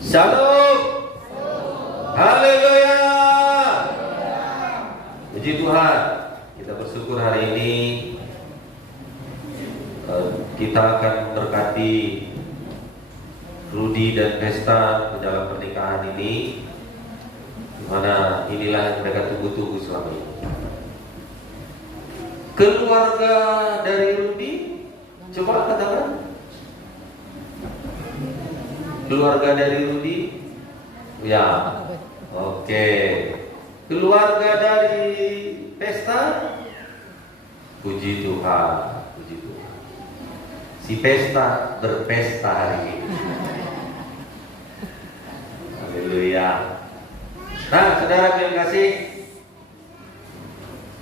Shalom. Haleluya. Puji Tuhan. Kita bersyukur hari ini kita akan berkati Rudy dan Pesta dalam pernikahan ini, dimana inilah yang mereka tunggu-tunggu selama ini. Keluarga dari Rudy, coba katakan. Keluarga dari Rudy, ya, oke. Keluarga dari Pesta, puji Tuhan, puji Tuhan. Si Pesta berpesta hari ini. Haleluya. Nah, saudara yang kasih,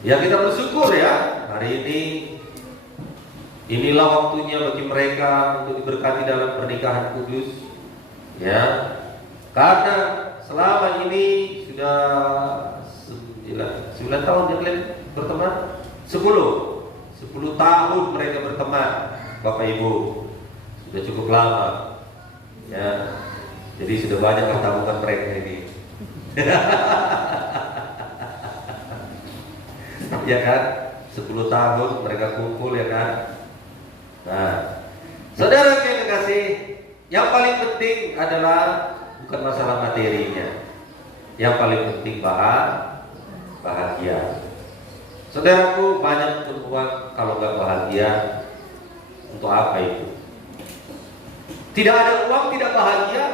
ya kita bersyukur ya hari ini. Inilah waktunya bagi mereka untuk diberkati dalam pernikahan kudus, ya. Karena selama ini sudah 9 tahun ya kalian berteman, 10 tahun mereka berteman, Bapak Ibu, sudah cukup lama, ya. Jadi sudah banyak pertemuan mereka ini. Ya kan, 10 tahun mereka kumpul, ya kan. Nah, saudara yang kasih, yang paling penting adalah bukan masalah materinya. Yang paling penting bahagia. Saudaraku, banyak pun uang kalau nggak bahagia, untuk apa itu? Tidak ada uang tidak bahagia,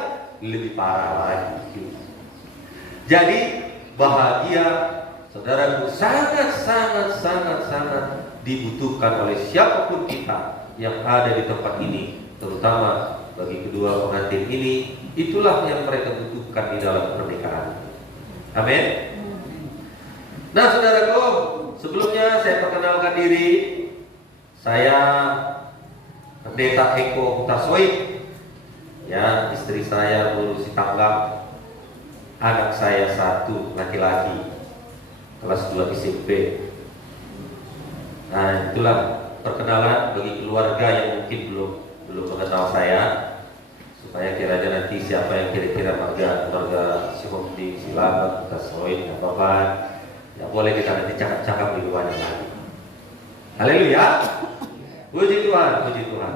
lebih parah lagi. Jadi bahagia, saudaraku, sangat dibutuhkan oleh siapapun kita yang ada di tempat ini, terutama bagi kedua pengantin ini. Itulah yang mereka butuhkan di dalam pernikahan. Amin. Nah, saudaraku, sebelumnya saya perkenalkan diri. Saya Pendeta Eko Hutasoid. Ya, istri saya berusia tanggap. Anak saya 1 laki-laki, kelas 2 SMP. Nah, itulah perkenalan bagi keluarga yang mungkin belum mengenal saya, supaya kira-kira nanti siapa yang kira-kira keluarga si Homdi, si Labat, Hutasoid, apa-apa, ya boleh kita nanti cakap-cakap di luarnya lagi. Haleluya. Puji Tuhan, puji Tuhan.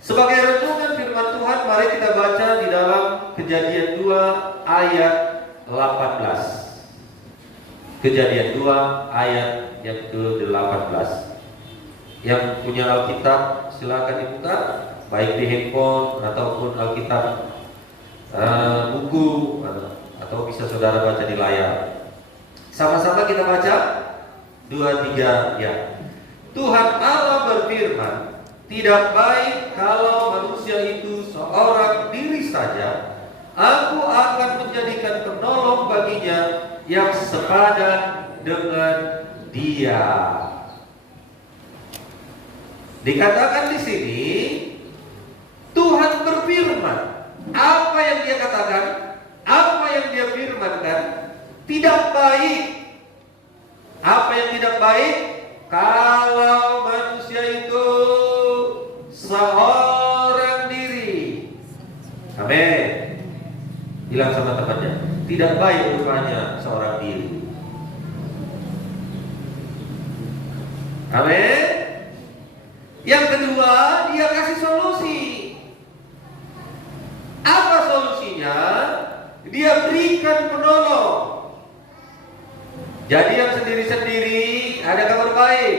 Sebagai renungan firman Tuhan, mari kita baca di dalam Kejadian 2 ayat 18. Kejadian 2 ayat yang ke-18. Yang punya Alkitab silakan dibuka, baik di handphone ataupun Alkitab buku, atau bisa saudara baca di layar. Sama-sama kita baca 2-3 ya. Tuhan Allah berfirman, tidak baik kalau manusia itu seorang diri saja. Aku akan menjadikan penolong baginya yang sepadan dengan dia. Dikatakan di sini, Tuhan berfirman. Apa yang dia katakan? Apa yang dia firmankan? Tidak baik. Apa yang tidak baik? Kalau manusia itu seorang diri. Amin. Bilang sama temannya, tidak baik rupanya seorang diri. Amin. Yang kedua, dia kasih solusi. Apa solusinya? Dia berikan penolong. Jadi yang sendiri-sendiri ada kabar baik.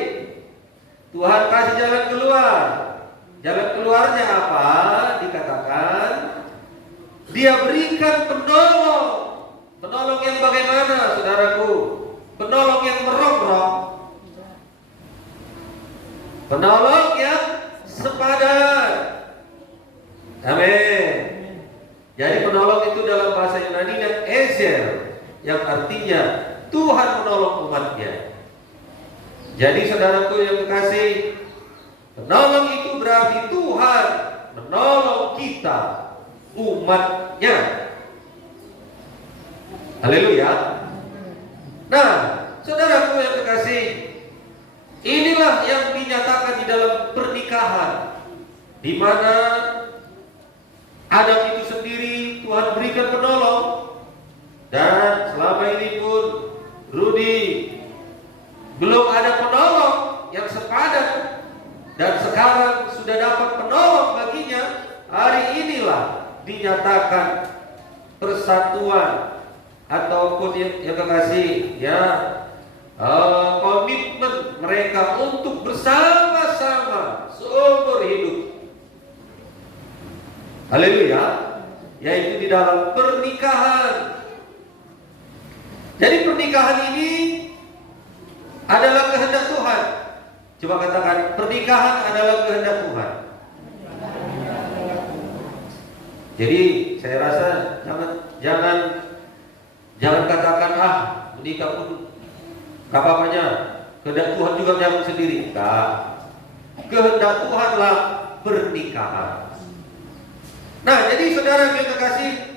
Tuhan kasih jalan keluar. Jalan keluarnya apa? Dikatakan dia berikan penolong. Penolong yang bagaimana, saudaraku? Penolong yang merongrong. Penolong yang sepadan. Amin. Jadi penolong itu dalam bahasa Yunani dan Ezer, yang artinya Tuhan menolong umatnya. Jadi saudaraku yang kekasih, penolong itu berarti Tuhan menolong kita, umatnya. Haleluya. Nah, saudaraku yang kekasih, inilah yang dinyatakan di dalam pernikahan, di mana Adam itu sendiri Tuhan dinyatakan persatuan ataupun yang kekasih ya, komitmen mereka untuk bersama-sama seumur hidup. Haleluya. Yaitu di dalam pernikahan. Jadi pernikahan ini adalah kehendak Tuhan. Coba katakan, pernikahan adalah kehendak Tuhan. Jadi saya rasa jangan katakan menikah pun apa-apanya, kehendak Tuhan juga jangan sendiri. Kehendak Tuhanlah pernikahan. Nah, jadi saudara yang kekasih,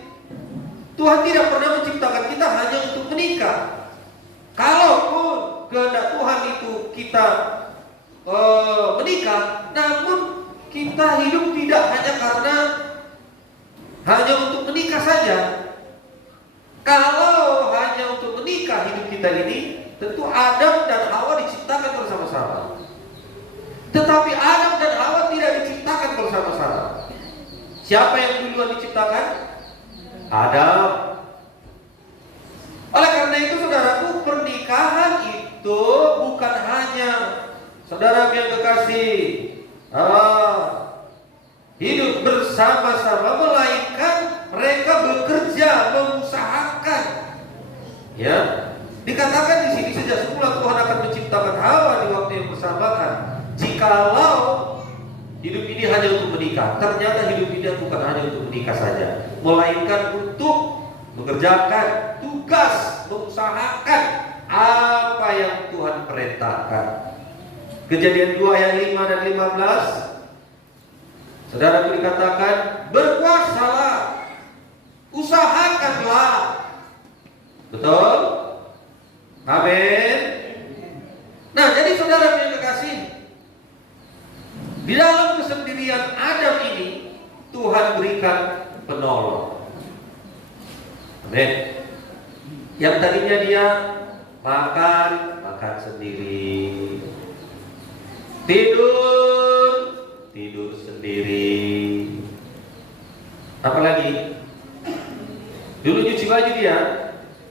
Tuhan tidak pernah menciptakan kita hanya untuk menikah. Kalaupun kehendak Tuhan itu kita menikah, namun kita hidup tidak hanya untuk menikah saja. Kalau hanya untuk menikah hidup kita ini, tentu Adam dan Hawa diciptakan bersama-sama. Tetapi Adam dan Hawa tidak diciptakan bersama-sama. Siapa yang duluan diciptakan? Adam. Oleh karena itu saudaraku, pernikahan itu bukan hanya saudara yang kekasih hidup bersama-sama, melainkan mereka bekerja, mengusahakan. Ya, dikatakan di sini sejak semula Tuhan akan menciptakan Hawa di waktu yang bersamaan. Jikalau hidup ini hanya untuk menikah, ternyata hidup ini bukan hanya untuk menikah saja, melainkan untuk mengerjakan tugas, mengusahakan apa yang Tuhan perintahkan. Kejadian 2 ayat 5 dan 15. Saudara dikatakan, berkuasalah, usahakanlah. Betul? Amin. Nah, jadi saudara yang kekasih, di dalam kesendirian Adam ini Tuhan berikan penolong. Amin. Yang tadinya dia makan sendiri, tidur sendiri. Apalagi dulu nyuci baju dia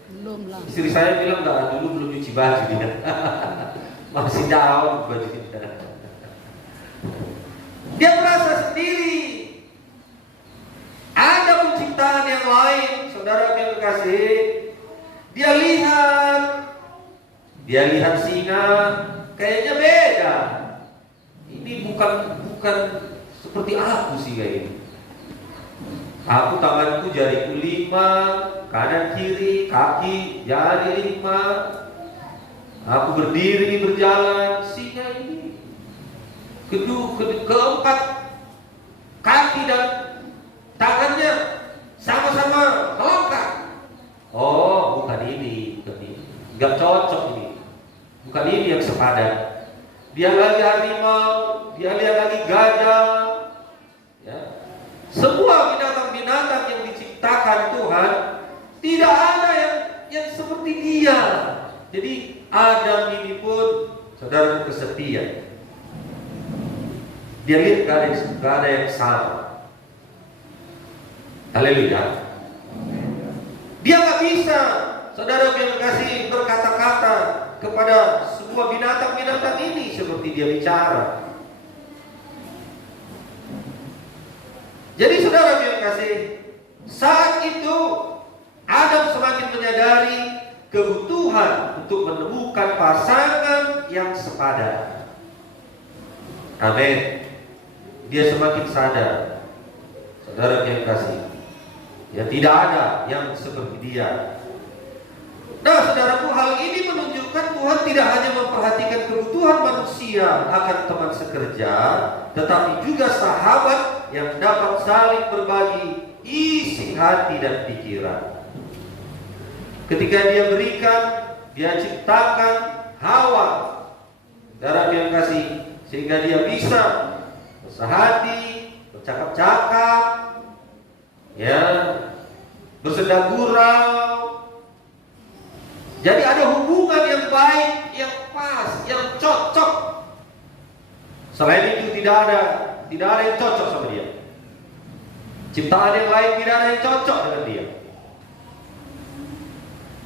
belum lah. Istri saya bilang dulu belum nyuci baju dia. Masih daun baju dia. Dia merasa sendiri. Ada penciptaan yang lain, saudara yang kekasih. Dia lihat singa, kayaknya beda. Ini bukan seperti aku singa ini. Aku tanganku jariku 5, kanan kiri, kaki jari 5. Aku berdiri berjalan, singa ini keempat kaki dan tangannya sama-sama melangkah. Oh, bukan ini, nggak cocok ini. Bukan ini yang sepadan. Dia lagi harimau, dia lihat lagi gajah. Ya. Semua binatang-binatang yang diciptakan Tuhan, tidak ada yang seperti dia. Jadi Adam ini pun saudara kesepian. Dia lihat gak ada yang sama. Haleluya. Dia gak bisa, saudara yang kasih berkata-kata kepada semua binatang-binatang ini seperti dia bicara. Jadi saudara yang kasih, saat itu Adam semakin menyadari kebutuhan untuk menemukan pasangan yang sepadan. Amin. Dia semakin sadar, saudara yang kasih, ya tidak ada yang seperti dia. Nah, saudaraku, hal ini menunjukkan Tuhan tidak hanya memperhatikan kebutuhan manusia akan teman sekerja, tetapi juga sahabat yang dapat saling berbagi isi hati dan pikiran. Ketika dia berikan, dia ciptakan Hawa, saudara yang kasih, sehingga dia bisa sehati, bercakap-cakap, ya, bersenda gurau. Jadi ada hubungan yang baik, yang pas, yang cocok. Selain itu tidak ada yang cocok sama dia. Ciptaan yang lain tidak ada yang cocok dengan dia.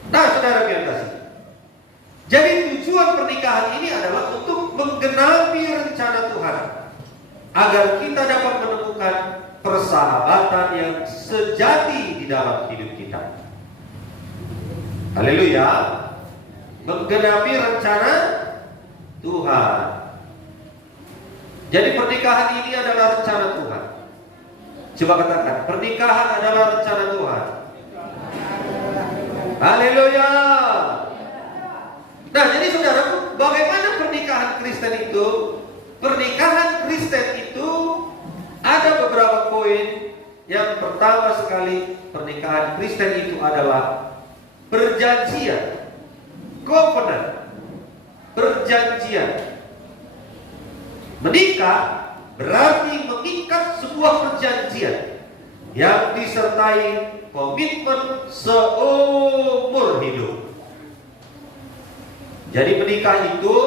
Nah, saudara yang kasih, jadi tujuan pernikahan ini adalah untuk menggenapi rencana Tuhan, agar kita dapat menemukan persahabatan yang sejati di dalam hidup kita. Haleluya. Menggenapi rencana Tuhan. Jadi pernikahan ini adalah rencana Tuhan. Coba katakan, pernikahan adalah rencana Tuhan. Haleluya. Nah, jadi saudara, bagaimana pernikahan Kristen itu? Pernikahan Kristen itu ada beberapa poin. Yang pertama sekali, pernikahan Kristen itu adalah perjanjian. Covenant, perjanjian. Menikah berarti mengikat sebuah perjanjian yang disertai komitmen seumur hidup. Jadi menikah itu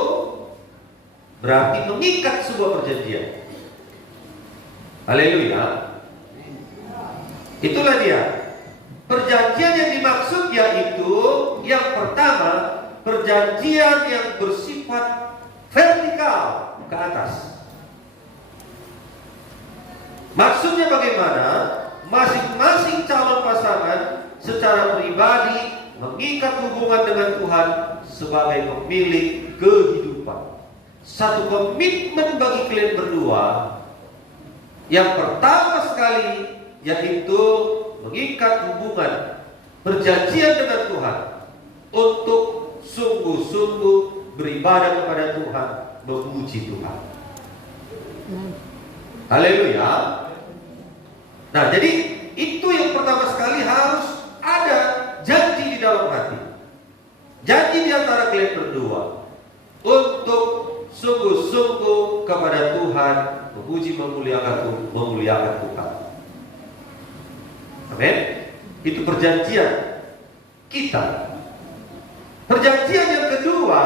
berarti mengikat sebuah perjanjian. Haleluya. Itulah dia. Perjanjian yang dimaksud yaitu yang pertama, perjanjian yang bersifat vertikal ke atas. Maksudnya bagaimana? Masing-masing calon pasangan secara pribadi mengikat hubungan dengan Tuhan sebagai pemilik kehidupan. Satu komitmen bagi kalian berdua. Yang pertama sekali yaitu mengikat hubungan perjanjian dengan Tuhan untuk sungguh-sungguh beribadah kepada Tuhan, memuji Tuhan. Haleluya. Nah, jadi itu yang pertama sekali harus ada janji di dalam hati. Janji di antara kalian berdua untuk sungguh-sungguh kepada Tuhan, memuji, memuliakan Tuhan. Amin. Itu perjanjian kita. Perjanjian yang kedua,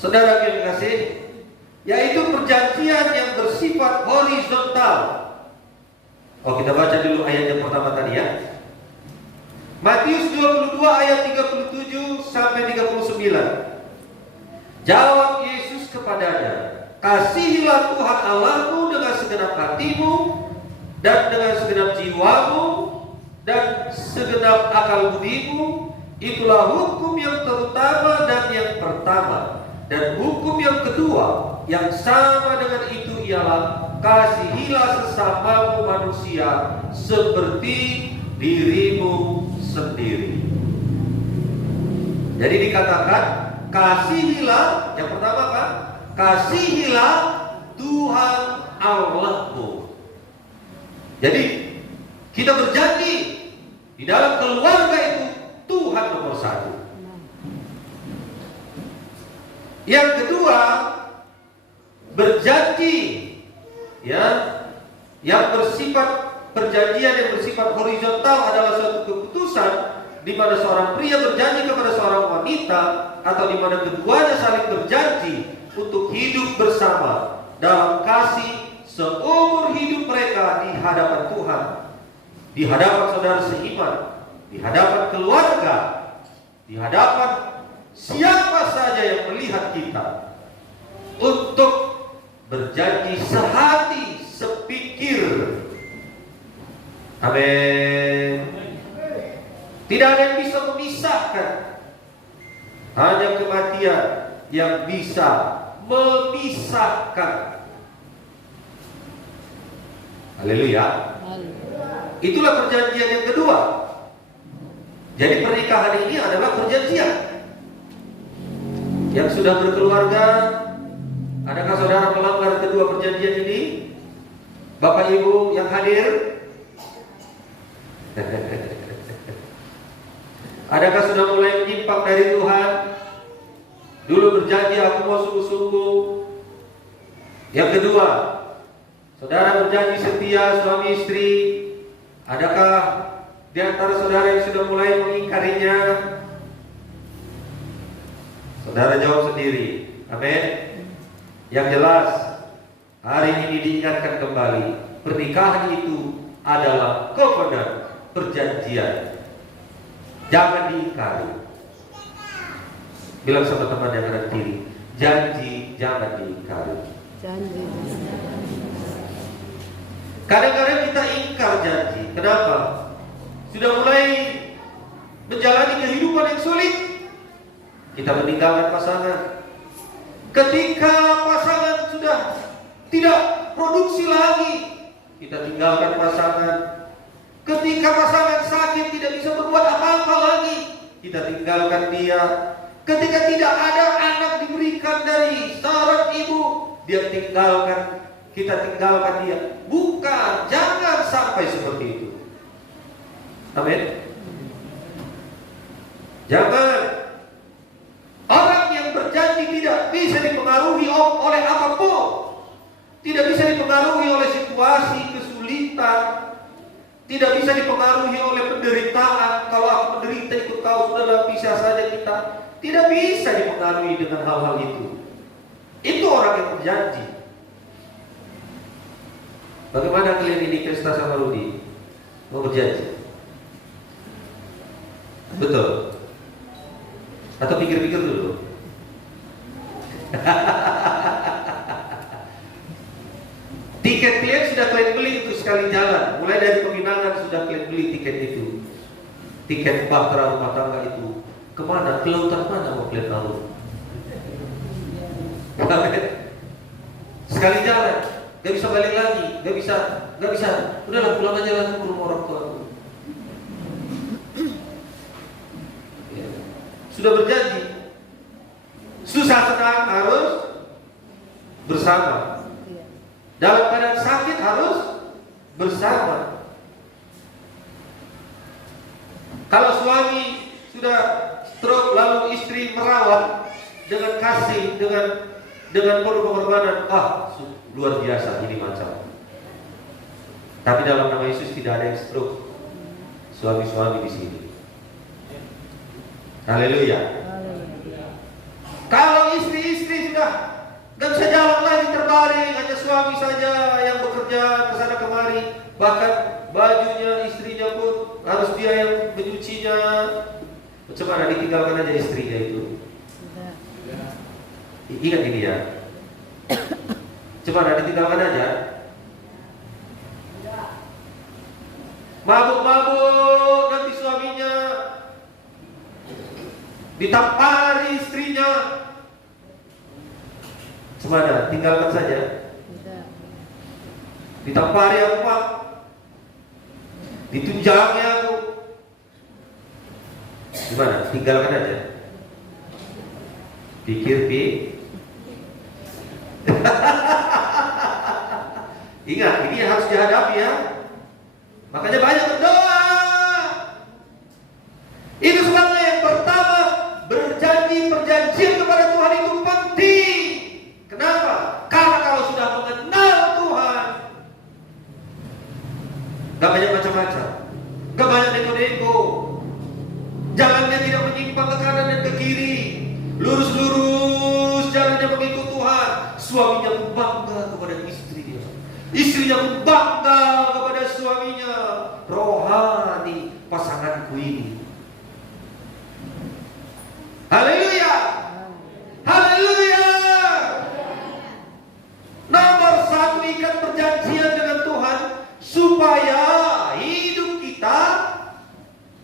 saudara yang kasih, yaitu perjanjian yang bersifat horizontal. Oh, kita baca dulu ayat yang pertama tadi ya. Matius 22 ayat 37 sampai 39. Jawab Yesus kepadanya, kasihilah Tuhan Allahmu dengan segenap hatimu, dan dengan segenap jiwamu, dan segenap akal budimu. Itulah hukum yang terutama dan yang pertama. Dan hukum yang kedua yang sama dengan itu ialah kasihilah sesamamu manusia seperti dirimu sendiri. Jadi dikatakan kasihilah, yang pertama apa? Kasihilah Tuhan Allahmu. Jadi kita berjanji di dalam keluarga itu Tuhan nomor satu. Yang kedua, berjanji ya, yang bersifat perjanjian yang bersifat horizontal adalah suatu keputusan di mana seorang pria berjanji kepada seorang wanita, atau di mana keduanya saling berjanji untuk hidup bersama dalam kasih seumur hidup mereka di hadapan Tuhan, di hadapan saudara seiman, di hadapan keluarga, di hadapan siapa saja yang melihat kita, untuk berjanji sehati, sepikir. Amin. Tidak ada yang bisa memisahkan, hanya kematian yang bisa memisahkan. Haleluya. Itulah perjanjian yang kedua. Jadi pernikahan ini adalah perjanjian. Yang sudah berkeluarga, adakah saudara melanggar kedua perjanjian ini? Bapak Ibu yang hadir, adakah sudah mulai menyimpang dari Tuhan? Dulu berjanji aku mau sungguh-sungguh. Yang kedua, saudara berjanji setia suami istri. Adakah di antara saudara yang sudah mulai mengingkarinya? Saudara jawab sendiri. Amin. Yang jelas, hari ini diingatkan kembali pernikahan itu adalah covenant, perjanjian. Jangan diingkari. Bilang sama teman yang kanan kiri, janji jangan diingkari. Janji. Kadang-kadang kita ingkar janji. Kenapa? Sudah mulai menjalani kehidupan yang sulit, kita meninggalkan pasangan. Ketika pasangan sudah tidak produksi lagi, kita tinggalkan pasangan. Ketika pasangan sakit tidak bisa berbuat apa-apa lagi, kita tinggalkan dia. Ketika tidak ada anak diberikan dari seorang ibu, dia tinggalkan, kita tinggalkan dia. Bukan, jangan sampai seperti itu. Amin. Jangan. Orang yang berjanji tidak bisa dipengaruhi oleh apapun. Tidak bisa dipengaruhi oleh situasi kesulitan. Tidak bisa dipengaruhi oleh penderitaan. Kalau aku menderita ikut kau, sudahlah pisah saja kita. Tidak bisa dipengaruhi dengan hal-hal itu. Itu orang yang berjanji. Bagaimana kalian ini Krista sama Rudi? Mau berjanji? Betul? Atau pikir-pikir dulu? Tiket kalian sudah kalian beli untuk sekali jalan. Mulai dari Peminangan sudah kalian beli tiket itu. Tiket bahtera rumah tangga itu. Kemana? Ke lautan mana mau kalian tahu? Sekali jalan, gak bisa balik lagi, gak bisa. Udahlah pulang aja lah ke rumah orang tua. Sudah berjanji. Susah senang harus bersama. Dalam keadaan sakit harus bersama. Kalau suami sudah stroke lalu istri merawat dengan kasih, dengan penuh pengorbanan, luar biasa ini macam. Tapi dalam nama Yesus tidak ada yang stroke. Suami-suami di sini. Haleluya. Kalau istri-istri sudah gak bisa jalan lagi terbaring, hanya suami saja yang bekerja kesana kemari, bahkan bajunya istrinya pun harus dia yang mencucinya. Macam mana ditinggalkan aja istrinya itu? Ingat ini ya. Coba ditinggalkan aja. Mabuk-mabuk nanti suaminya, ditampari istrinya. Semana tinggalkan saja. Ditampari apa? Ditunjangi aku. Gimana? Tinggalkan aja. Pikir. Ingat, ini yang harus dihadapi ya. Makanya banyak berdoa. Itu sebabnya yang pertama, berjanji perjanjian kepada Tuhan itu penting. Kenapa? Karena kalau sudah mengenal Tuhan, gak banyak macam-macam, gak banyak nego-nego. Jalannya tidak menyimpang ke kanan dan ke kiri, lurus-lurus jalannya mengikut Tuhan. Suaminya pun bangga kepada istrinya, istrinya pun bangga kepada suaminya. Rohani pasanganku ini. Haleluya, haleluya. Nomor satu, ikat perjanjian dengan Tuhan supaya hidup kita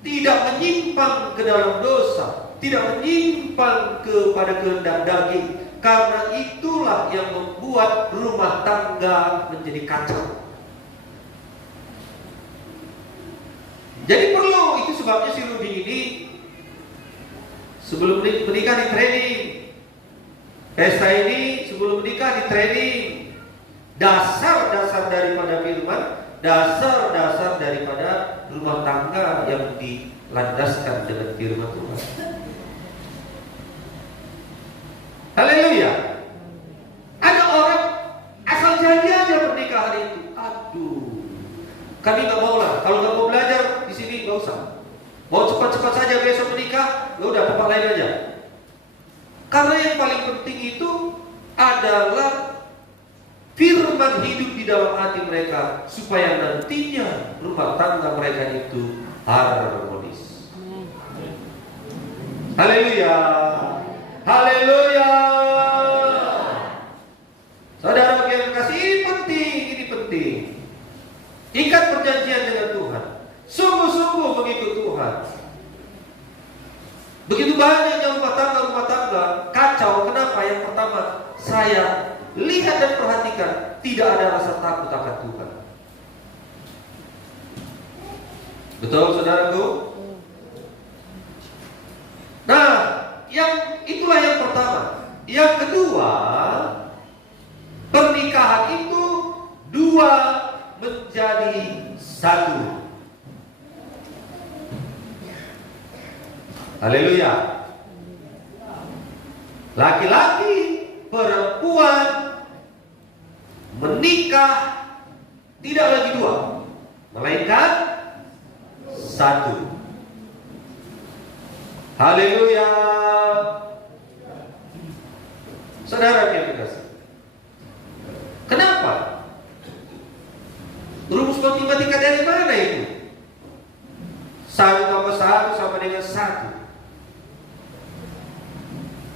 tidak menyimpang ke dalam dosa, tidak menyimpang kepada kehendak daging. Karena itulah yang membuat rumah tangga menjadi kacau. Jadi perlu, itu sebabnya si Rudi ini sebelum menikah di training. Pesta ini sebelum menikah di training. Dasar-dasar daripada firman, dasar-dasar daripada rumah tangga yang dilandaskan dengan firman Tuhan. Haleluya. Ada orang asal janji aja pernikahan itu. Aduh, kami nggak mau lah. Kalau nggak mau belajar di sini nggak usah. Mau cepat-cepat saja besok menikah, ya udah tempat lain aja. Karena yang paling penting itu adalah firman hidup di dalam hati mereka, supaya nantinya rumah tangga mereka itu harmonis. Haleluya, haleluya. Saudara yang kasih, ini penting. Ikat perjanjian dengan Tuhan, sungguh-sungguh mengikut Tuhan. Begitu banyaknya rumah tangga kacau. Kenapa? Yang pertama, saya lihat dan perhatikan, tidak ada rasa takut akan Tuhan. Betul, saudaraku? Nah, itulah yang pertama. Yang kedua, pernikahan itu dua menjadi satu. Haleluya. Laki-laki, perempuan menikah tidak lagi dua, melainkan satu. Haleluya. Saudara yang dikasihi, kenapa? Rumus matematika dari mana itu? 1 tambah 1 sama dengan 1.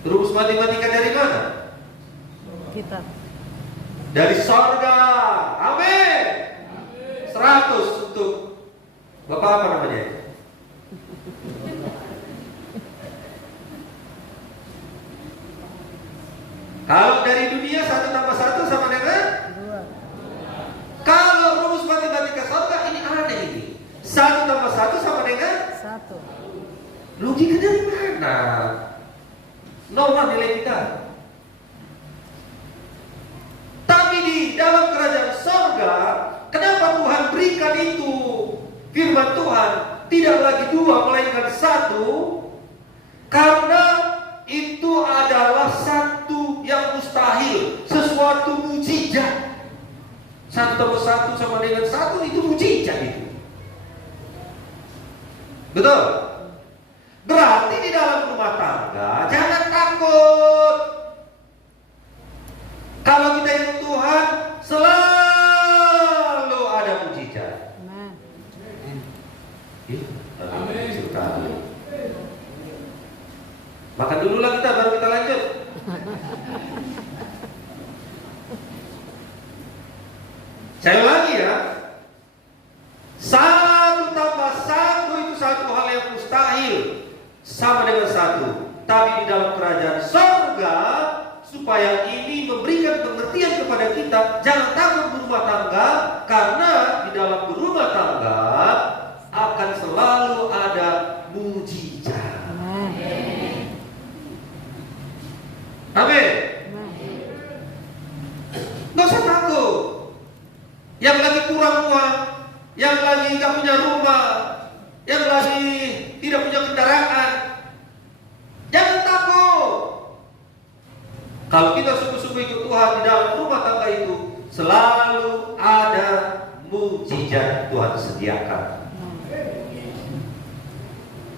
Rumus matematika dari mana? Kita. Dari sorga. Amin. 100 untuk Bapak apa namanya? Kalau dari dunia 1 tambah 1 sama dengan 2. Kalau rumus matematika sorga ini aneh ini. 1 tambah 1 sama dengan 1. Logika dari mana? Normal nilai kita. Tapi di dalam kerajaan sorga, kenapa Tuhan berikan itu? Firman Tuhan tidak lagi 2 melainkan 1. Karena itu adalah satu yang mustahil, sesuatu mujizat. 1 tambah 1 sama dengan 1 itu mujizat itu. Betul? Berarti di dalam rumah tangga jangan takut. Kalau kita ikut Tuhan, selalu ada mujizat. Amin. Sekali. Makan dulu lah kita, baru kita lanjut. Saya ulangi ya. 1 tambah 1 itu satu hal yang mustahil, sama dengan 1. Tapi di dalam kerajaan sorga, supaya ini memberikan pengertian kepada kita, jangan takut berumah tangga, karena di dalam berumah tangga akan selalu ada mujizat. Amin. Nggak usah takut. Yang lagi kurang uang, yang lagi nggak punya rumah, yang lagi tidak punya kendaraan, jangan takut. Kalau kita sungguh-sungguh ikut Tuhan di dalam rumah tangga itu, selalu ada mujizat Tuhan sediakan.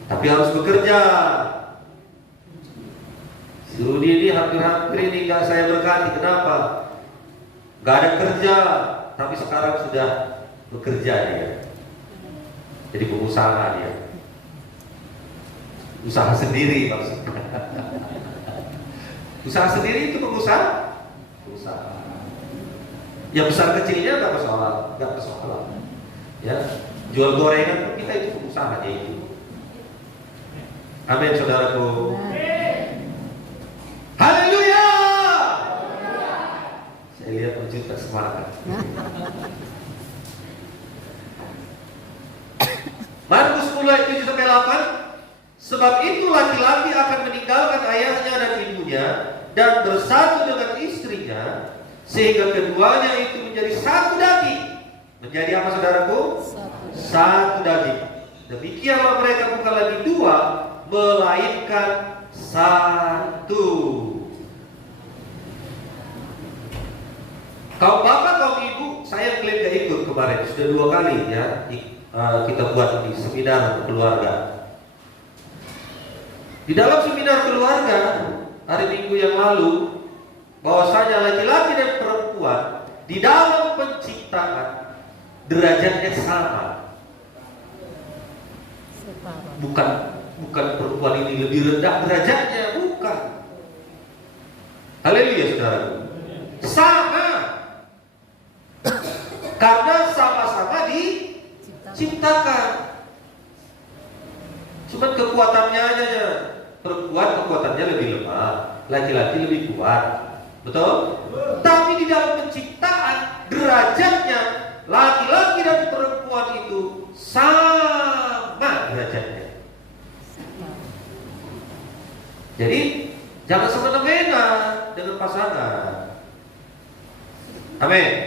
Tapi harus bekerja. Studi ini hampir-hampir ini nggak saya berkati. Kenapa? Nggak ada kerja, tapi sekarang sudah bekerja dia. Jadi pengusaha dia. Usaha sendiri maksudnya. Usaha sendiri itu pengusaha. Usaha. Yang besar kecilnya nggak masalah, Ya, jual gorengan pun kita itu pengusaha aja itu. Amin, saudaraku. Haleluya. Saya lihat berjuta semangat. Markus 10 ayat 7 sampai 8. Sebab itu laki-laki akan meninggalkan ayahnya dan ibunya dan bersatu dengan istrinya, sehingga keduanya itu menjadi satu daging. Menjadi apa, saudaraku? Satu daging. Demikianlah mereka bukan lagi 2, melainkan 1. Kaum bapak, kaum ibu, saya klaim gak ikut kemarin, sudah 2 kali ya kita buat di seminar keluarga. Di dalam seminar keluarga hari Minggu yang lalu, bahwasanya laki-laki dan perempuan di dalam penciptaan derajatnya sama. Setara. Bukan perempuan ini lebih rendah derajatnya, bukan. Haleluya saudara. Sama. Karena sama-sama diciptakan. Cuma kekuatannya aja. Perempuan kekuatannya lebih lemah, laki-laki lebih kuat. Betul? Tapi di dalam penciptaan derajatnya laki-laki dan perempuan itu sama derajatnya. Jadi jangan semena-mena dengan pasangan. Amin.